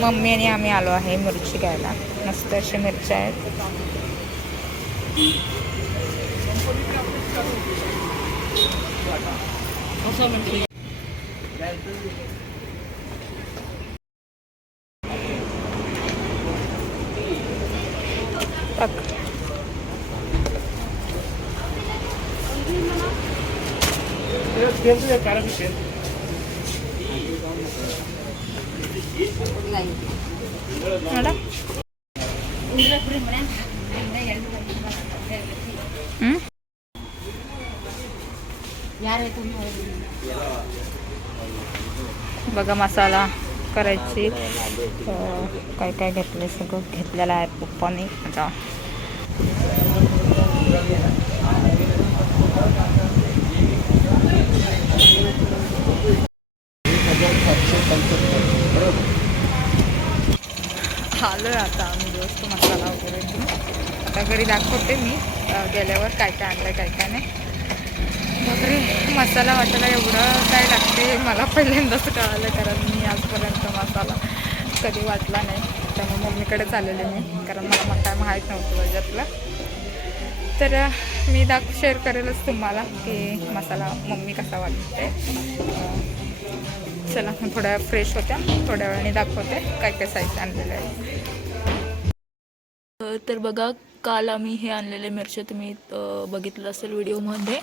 Mummy आणि आम्ही आलो आहे मिरची घ्यायला. मस्त अशी मिरच्या आहेत. बघा मसाला करायची काय काय घेतलं सगळं घेतलेलं आहे पप्पाने. आता आलोय आता आम्ही दोस्त मसाला वगैरे घेऊन. आता घरी दाखवते मी गेल्यावर काय काय आणलं काय काय नाही. वगैरे मसाला वाटायला एवढं काय लागते मला पहिल्यांदाच कळालं, कारण मी आजपर्यंत मसाला कधी वाटला नाही. त्यामुळे मम्मीकडे चाललेले मी, कारण मला काय माहीत नव्हतं त्याच्यातलं. तर मी शेअर करेलच तुम्हाला की मसाला मम्मी कसा वाटते. चला मग थोड्या फ्रेश होत्या, थोड्या वेळाने दाखवते काय काय साहित्य आणलेलं आहे. तर बघा काल आम्ही हे आणलेले मिरच्या तुम्ही बघितलं असेल व्हिडिओमध्ये.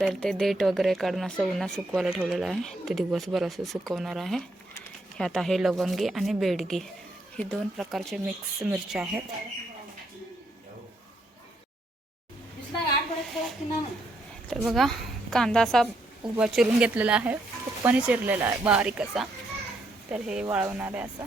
तर ते देठ वगैरे काढून असं उन्हात सुकवायला ठेवलेलं आहे. ते दिवसभर असं सुकवणार आहे. ह्यात आहे लवंगी आणि बेडगी, हे 2 प्रकारचे मिक्स मिरच्या आहेत. तर बघा कांदा असा उभा चिरून घेतलेला आहे, पप्पाने चिरलेला आहे बारीक असा. तर हे वाळवणार आहे असं.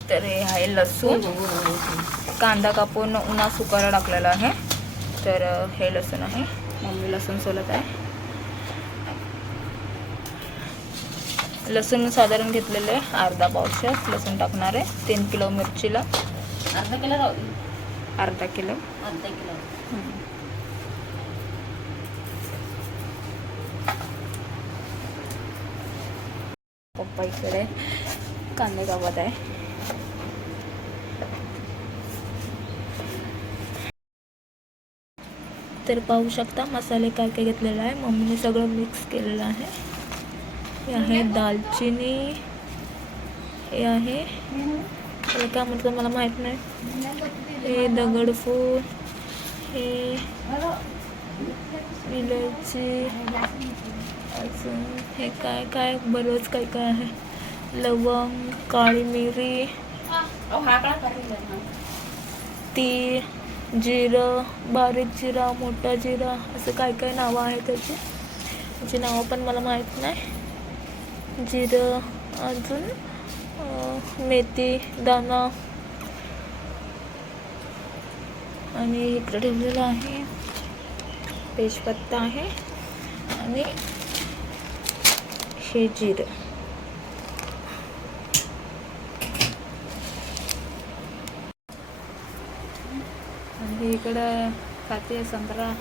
तर हे आहे लसूण, कांदा कापून उन्हात सुकायला टाकलेला आहे. तर हे लसूण आहे, मम्मी लसूण सोलत आहे. लसूण साधारण घेतलेले अर्धा पावशेर लसूण टाकणार आहे. 3 किलो मिरचीला अर्धा किलो. पप्पा इकडे कांदे कापत आहे. तर पाहू शकता मसाले काय काय घेतलेले आहे. मम्मीने सगळं मिक्स केलेलं आहे. हे आहे दालचिनी, हे आहे त्याला काय म्हटलं मला माहीत नाही, हे दगडफूल, हे इलायची, अजून हे काय काय बरंच काय काय आहे. लवंग, काळी मिरी, तीळ, जिरं, बारीक जिरा, मोठा जिरा, असं काय काय नावं आहे त्याची नावं पण मला माहीत नाही. जिरं, अजून मेथी दाणा, आणि इकडे ठेवलेलं आहे तेजपत्ता आहे, आणि हे जिरं. आणि इकडं खाते संत्रा.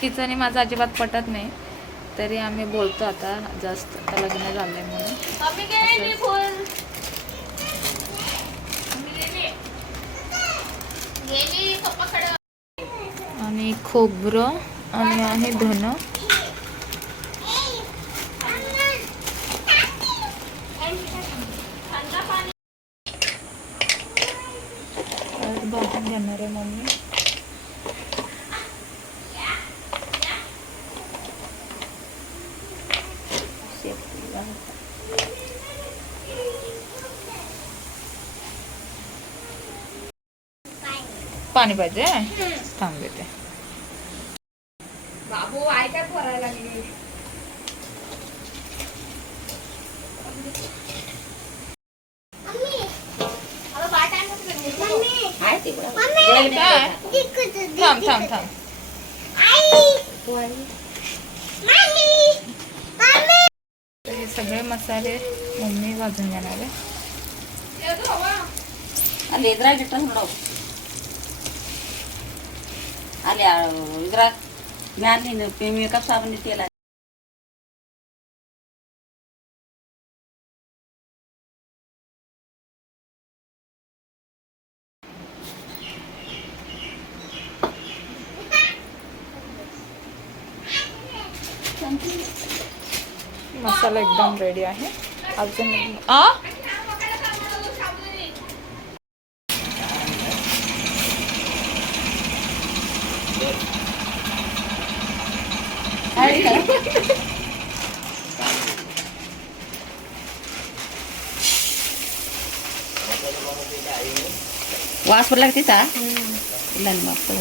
तिचं आणि माझं अजिबात पटत नाही, तरी आम्ही बोलतो आता जास्त, आता लग्न झालंय म्हणून. आणि खोबरं, आणि आहे धन, भाजून घेणार आहे मम्मी. पाणी पाहिजे, थांब देते. बाबू आई काय करायला लागली. थांब थांब थांब. हे सगळे मसाले मम्मी भाजून घेणार आहे. ಅಲ್ಲಿ ಇದ್ರಾಗ ಇಟ್ಟ ನೋಡವು ಅಲ್ಲಿ ಇದ್ರಾಗ ಮ್ಯಾಲ ನೀನು ಮೇಕಪ್ ಸಾಬೂನ್ ಇಟ್ಟಿಯಲ್ಲ मसाला एकदम रेडी आहे अजून वास लागते ಇಲ್ಲ ಮಸ್ತ್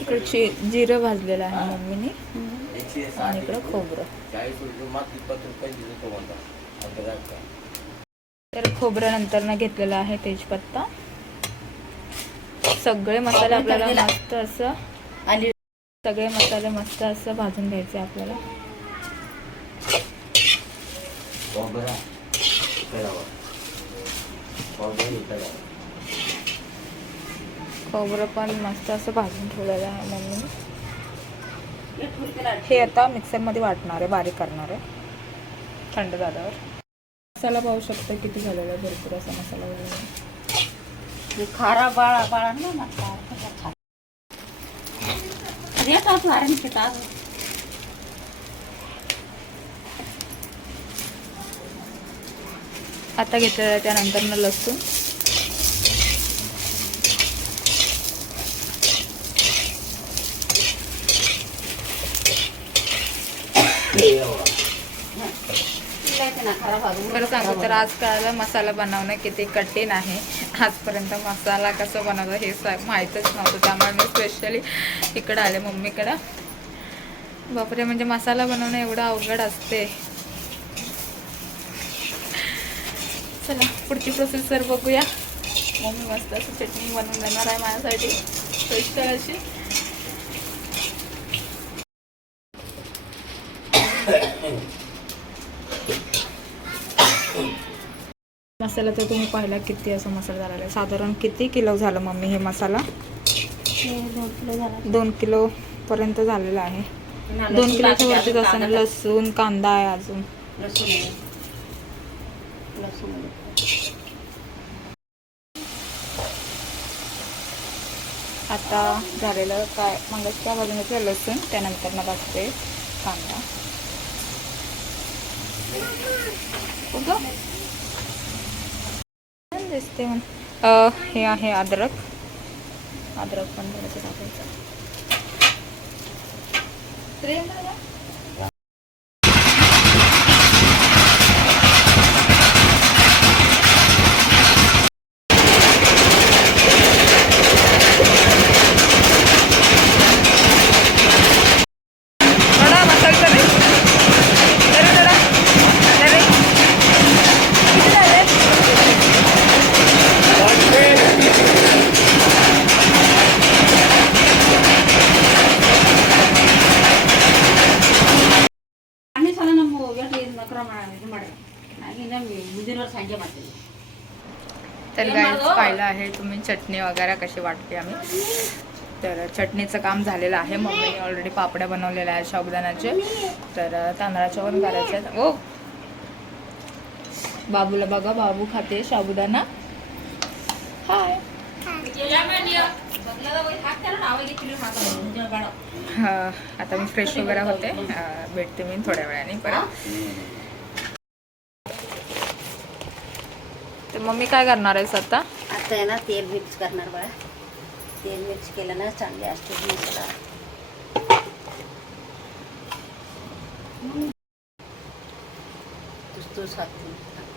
इकडे जिरं भाजलेलं आहे मम्मीने आणि इकडं खोबरं. तर खोबऱ्यानंतर ना घेतलेला आहे तेजपत्ता. सगळे मसाले आपल्याला मस्त असं आणि सगळे मसाले मस्त असं भाजून घ्यायचे आपल्याला. खोबरं पण मस्त असं भाजून ठेवलेलं आहे मम्मीने. हे आता मिक्सरमध्ये वाटणार आहे, बारीक करणार आहे थंड झाल्यावर. मसाला पाहू शकता किती झालेला आहे, भरपूर असा मसाला झालेला. खारा बाळा बाळा ना आता घेतलेलं त्यानंतर न लसूण, खरं सांगू तर आज कळालं मसाला बनवणं किती कठीण आहे. आजपर्यंत मसाला कसं बनवतो हे माहीतच नव्हतं, त्यामुळे मी स्पेशली इकडं आले मम्मीकडं. बापरे, म्हणजे मसाला बनवणं एवढं अवघड असते. चला पुढची प्रोसेसर बघूया. मम्मी मस्त असं चटणी बनवून देणार आहे माझ्यासाठी स्पेशल अशी. मसाला तर तुम्ही पाहिला किती असं मसाला झालेला आहे. साधारण किती किलो झालं मम्मी हे मसाला? 2 किलो पर्यंत झालेला आहे. 2 किलोच्या वरतीच असं. लसूण कांदा आहे अजून. आता झालेलं काय मगाशी त्या बाजूने घेतलं लसूण, त्यानंतर ना टाकते कांदा. दिसते हे आहे अद्रक. अद्रक पण थोडंसं टाकायचं. तर गाईज पाहिलं आहे तुम्ही चटणी वगैरे कशी वाटते आम्ही. तर चटणीचं काम झालेलं आहे. मम्मीने ऑलरेडी पापड्या बनवलेल्या आहेत साबुदाण्याचे. तर तांदळाच्या पण करायचे आहेत. ओ बाबूला बघा, बाबू खाते साबुदाणा. हाय. आता मी फ्रेश वगैरे होते. भेटते मी थोड्या वेळाने परत. तर मम्मी काय करणार आहेस आता? आता आहे ना तेल मिक्स करणार बाळा. तेल मिक्स केलं ना चांगले असते मसाला. पुसतोच हात